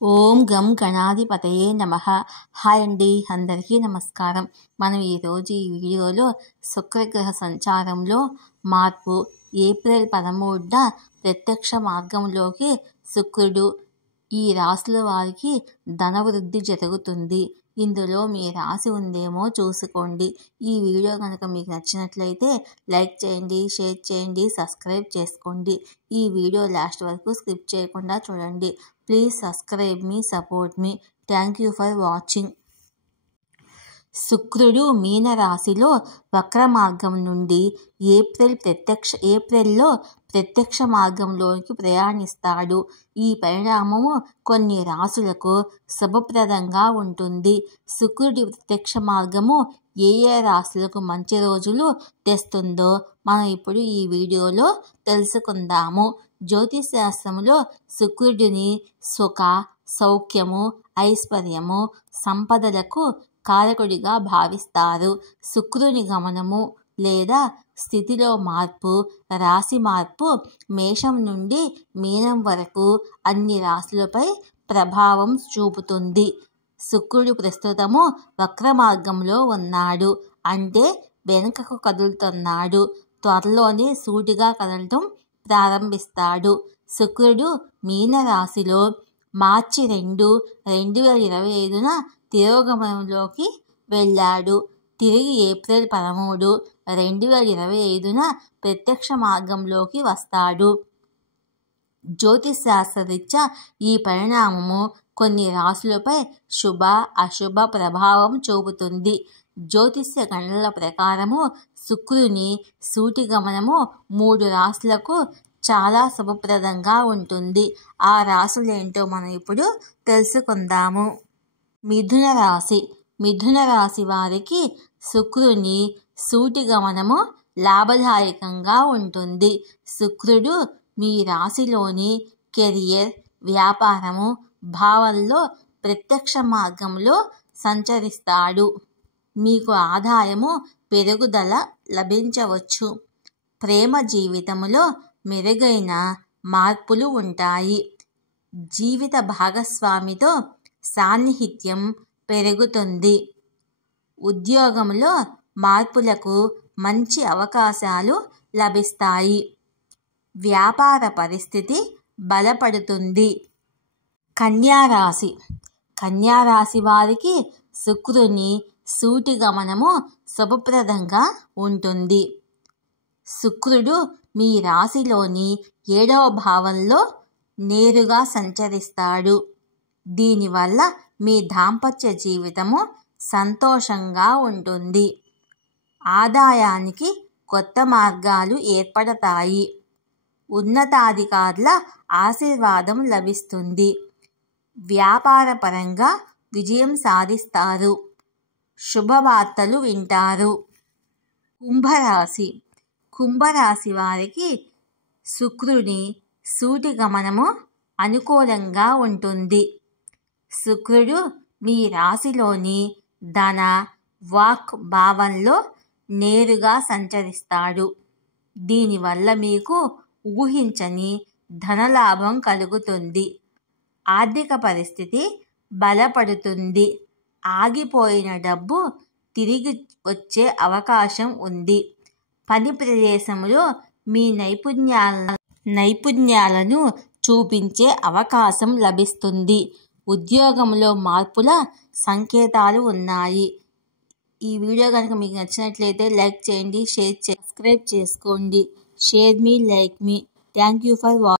ఓం గం గణాధిపతయే నమః. హాయ్ అండి, అందరికీ నమస్కారం. మనం ఈరోజు ఈ వీడియోలో శుక్రగ్రహ సంచారంలో మార్పు, ఏప్రిల్ 13న ప్రత్యక్ష మార్గంలోకి శుక్రుడు, ఈ రాశుల వారికి ధనవృద్ధి జరుగుతుంది. ఇందులో మీ రాశి ఉందేమో చూసుకోండి. ఈ వీడియో కనుక మీకు నచ్చినట్లయితే లైక్ చేయండి, షేర్ చేయండి, సబ్స్క్రైబ్ చేసుకోండి. ఈ వీడియో లాస్ట్ వరకు స్కిప్ చేయకుండా చూడండి. Please subscribe me, support me. Thank you for watching. శుక్రుడు మీనరాశిలో వక్ర మార్గం నుండి ఏప్రిల్లో ప్రత్యక్ష మార్గంలోకి ప్రయాణిస్తాడు. ఈ పరిణామము కొన్ని రాశులకు శుభప్రదంగా ఉంటుంది. శుక్రుడి ప్రత్యక్ష మార్గము ఏ రాశులకు మంచి రోజులు తెస్తుందో మనం ఇప్పుడు ఈ వీడియోలో తెలుసుకుందాము. జ్యోతిష్ శాస్త్రములో శుక్రుడిని సుఖ, సౌఖ్యము, ఐశ్వర్యము, సంపదలకు కారకుడిగా భావిస్తారు. శుక్రుని గమనము లేదా స్థితిలో మార్పు, రాశి మార్పు మేషం నుండి మీనం వరకు అన్ని రాశులపై ప్రభావం చూపుతుంది. శుక్రుడు ప్రస్తుతము వక్ర మార్గంలో ఉన్నాడు, అంటే వెనుకకు కదులుతున్నాడు. త్వరలోనే సూటిగా కదలటం ప్రారంభిస్తాడు. శుక్రుడు మీనరాశిలో మార్చి 2, 2025న తిరోగమనంలోకి వెళ్ళాడు. తిరిగి ఏప్రిల్ 13, 2025న ప్రత్యక్ష మార్గంలోకి వస్తాడు. జ్యోతిష్ శాస్త్రరీత్యా ఈ పరిణామము కొన్ని రాశులపై శుభ, అశుభ ప్రభావం చూపుతుంది. జ్యోతిష్య గణనల ప్రకారము శుక్రుని సూటి గమనము 3 రాశులకు చాలా శుభప్రదంగా ఉంటుంది. ఆ రాశులేంటో మనం ఇప్పుడు తెలుసుకుందాము. మిథున రాశి వారికి శుక్రుని సూటి గమనము లాభదాయకంగా ఉంటుంది. శుక్రుడు మీ రాశిలోని కెరియర్, వ్యాపారము, భావంలో ప్రత్యక్ష మార్గంలో సంచరిస్తాడు. మీకు ఆదాయము పెరుగుదల లభించవచ్చు. ప్రేమ జీవితంలో మెరుగైన మార్పులు ఉంటాయి. జీవిత భాగస్వామితో సాన్నిహిత్యం పెరుగుతుంది. ఉద్యోగంలో మార్పులకు మంచి అవకాశాలు లభిస్తాయి. వ్యాపార పరిస్థితి బలపడుతుంది. కన్యా రాశి వారికి శుక్రుని సూటి గమనము శుభప్రదంగా ఉంటుంది. శుక్రుడు మీ రాశిలోని 7వ భావంలో నేరుగా సంచరిస్తాడు. దీనివల్ల మీ దాంపత్య జీవితము సంతోషంగా ఉంటుంది. ఆదాయానికి కొత్త మార్గాలు ఏర్పడతాయి. ఉన్నతాధికారుల ఆశీర్వాదం లభిస్తుంది. వ్యాపారపరంగా విజయం సాధిస్తారు. శుభవార్తలు వింటారు. కుంభరాశి వారికి శుక్రుని సూటి గమనము అనుకూలంగా ఉంటుంది. శుక్రుడు మీ రాశిలోని ధన, వాక్ భావంలో నేరుగా సంచరిస్తాడు. దీనివల్ల మీకు ఊహించని ధనలాభం కలుగుతుంది. ఆర్థిక పరిస్థితి బలపడుతుంది. ఆగిపోయిన డబ్బు తిరిగి వచ్చే అవకాశం ఉంది. పని ప్రదేశంలో మీ నైపుణ్యాలను చూపించే అవకాశం లభిస్తుంది. ఉద్యోగంలో మార్పుల సంకేతాలు ఉన్నాయి. ఈ వీడియో కనుక మీకు నచ్చినట్లయితే లైక్ చేయండి, షేర్ సబ్స్క్రైబ్ చేసుకోండి. Share me, like me. Thank you for watching.